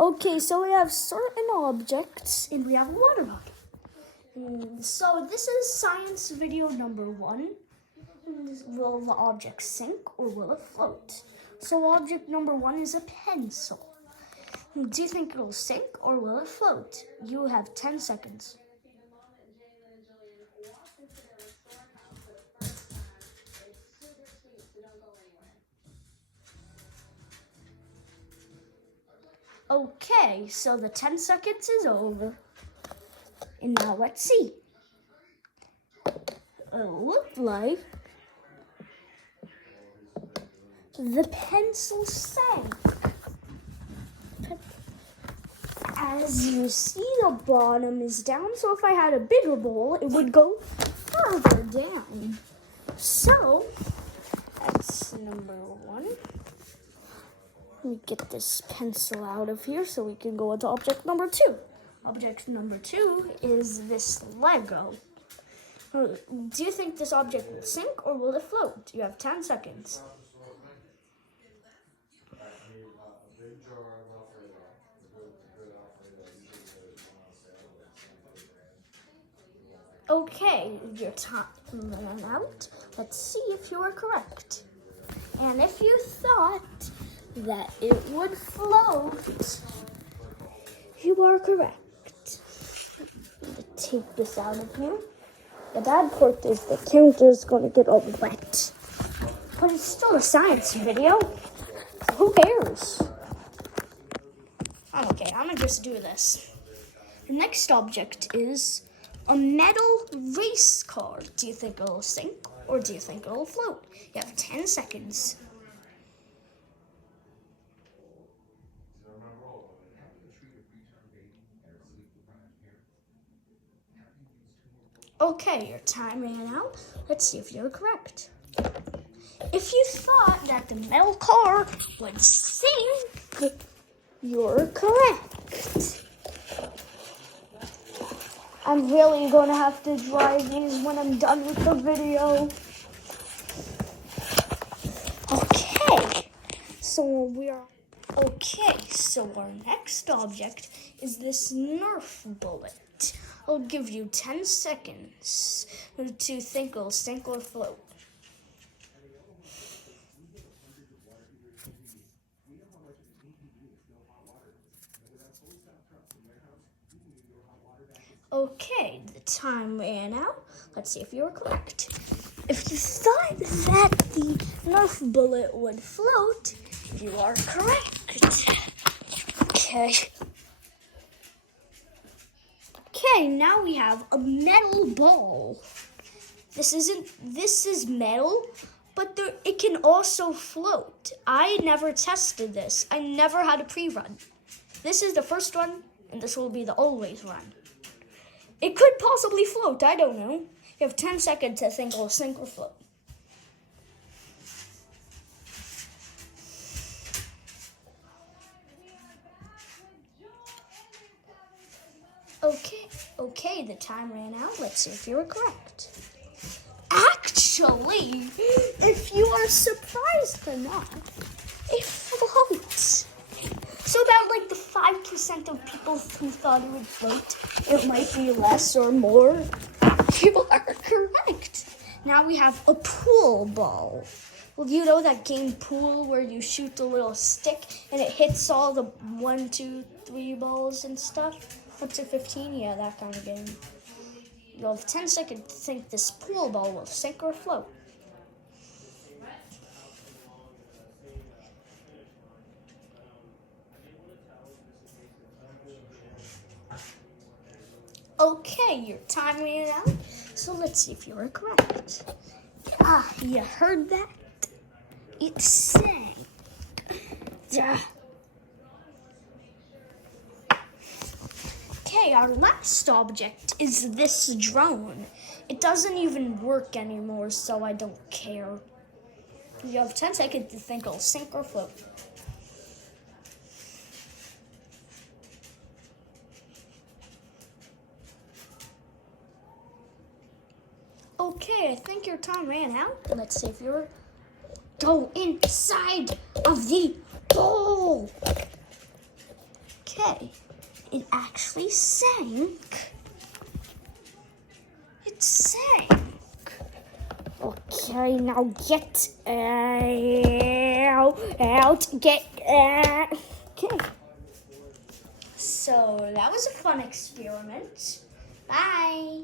Okay, so we have certain objects and we have a water bottle. So this is science video number 1. Will the object sink or will it float? So object number 1 is a pencil. Do you think it'll sink or will it float? You have 10 seconds. Okay, so the 10 seconds is over. And now let's see. It looked like the pencil sank. As you see, the bottom is down, so if I had a bigger bowl, it would go further down. So, that's number 1. Let me get this pencil out of here so we can go into object number 2. Object number 2 is this Lego. Do you think this object will sink or will it float? You have 10 seconds. Okay, your time ran out. Let's see if you are correct. And if you thought that it would float, you are correct. Take this out of here. The bad part is the counter's going to get all wet. But it's still a science video. So who cares? Okay, I'm going to just do this. The next object is a metal race car. Do you think it'll sink or do you think it'll float? You have 10 seconds. Okay, your time ran out. Let's see if you're correct. If you thought that the metal car would sink, you're correct. I'm really going to have to dry these when I'm done with the video. Okay, so our next object is this Nerf bullet. I'll give you 10 seconds to think it'll sink or float. Okay, the time ran out. Let's see if you were correct. If you thought that the Nerf bullet would float, you are correct. Okay, now we have a metal ball. This is metal, but it can also float. I never tested this. I never had a pre-run. This is the first run, and this will be the always run. It could possibly float, I don't know. You have 10 seconds to think it'll sink or float. Okay, the time ran out. Let's see if you were correct. Actually, if you are surprised or not, it floats. So about like the 5% of people who thought it would float, it might be less or more. You are correct. Now we have a pool ball. Well, you know that game Pool where you shoot the little stick and it hits all the 1, 2, 3 balls and stuff? Up to 15? Yeah, that kind of game. You'll have 10 seconds to think this pool ball will sink or float. Okay, your time ran out, so let's see if you were correct. You heard that? It sank. Okay, our last object is this drone. It doesn't even work anymore, so I don't care. You have 10 seconds to think it'll sink or float. Okay, I think your time ran out. Let's see if you're... Go inside of the bowl. Okay, it actually sank. It sank. Okay, now get out. Get okay. So that was a fun experiment. Bye.